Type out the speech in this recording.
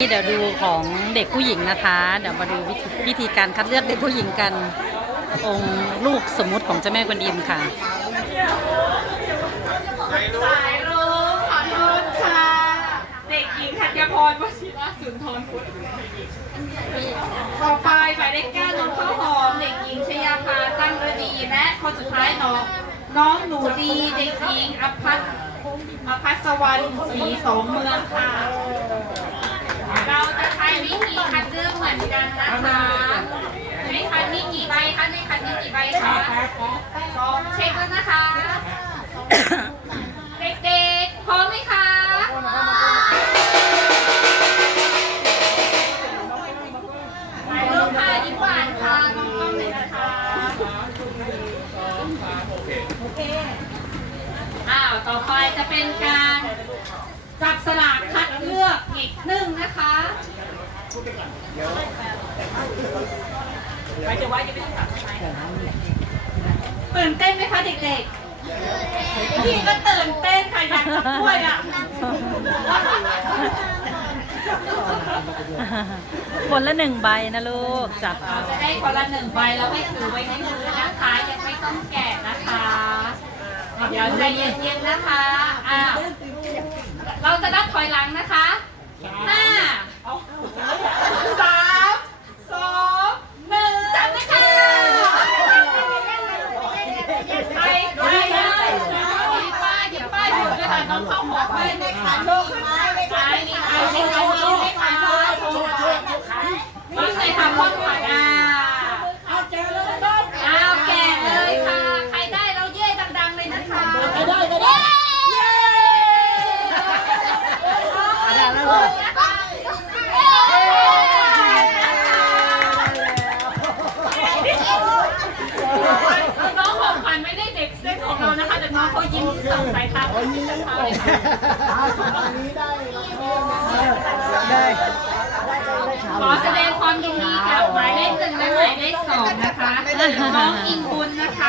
เดี๋ยวดูของเด็กผู้หญิงนะคะ เดี๋ยวมาดูวิธีวิธีการคัดเลือกเด็กผู้หญิงกัน องค์ลูกสมมุติของเจ้าแม่กวนอิมค่ะสายรุ้งขอโทษค่ะ เด็กหญิงธัญพรวชิระสุนทรพุทธต่อไปหมายเลขเก้าน้องข้าวหอม เด็กหญิงชยาภาตั้งฤดี และคนสุดท้ายน้องน้องหนูดี เด็กหญิงอภัสอภัสวรรณศรีสองเมืองค่ะ เราจะใช้วิธีคัดเลือกเหมือนกันนะคะในคันมีกี่ใบคะในคันมีกี่ใบคะสองเช็คแล้วนะคะ เด็กๆพร้อมไหมคะถ่ายรูปค่ะยิ้มหวานค่ะน้องกล้องเลยนะคะ โอเค อ้าว ต่อไปจะเป็นการจับสลากคัดเลื อกอีกหนึ่งนะคะไปจะไว้จะไม่ต้องจับใช่ไหมตื่นเต้นไหมคะเด็กๆพี่ก็ตื่นเต้นค่ะอยากจะช่วยอะคนละหนึ่งใบนะลูกจับเราเอาจะได้คนละหนึ่งใบแล้วให้ถือไว้ในมือนะคะยังไม่ต้องแกะนะคะเดี๋ยวใจเย็นๆนะคะอ้าวเราจะนับถอยหลังนะคะห้าสามสองหนึ่งจับนะคะใครใครได้หยิบป้ายหยิบป้ายหยิบ เลยค่ะน้องเข้าหอไปในขันโชคไม้ในขันนี่ค่ะในขันนี้ในขันโชคโชคโชคขันนี่ในขันพ่อขันอ่าเอาแกะเลยเอาแกะเลยค่ะ ใครได้เราเย่ดังๆเลยนะคะใครได้ก็ได้เย้น้องของขวัญไม่ได้เด็กเส้นของเรานะคะ แต่น้อง เขายิ้มส่งสายตาไปที่เราเลยค่ะได้ขอแสดงความยินดีกับหมายเลขหนึ่งและหมายเลขสองนะคะน้องอิงบุญนะคะ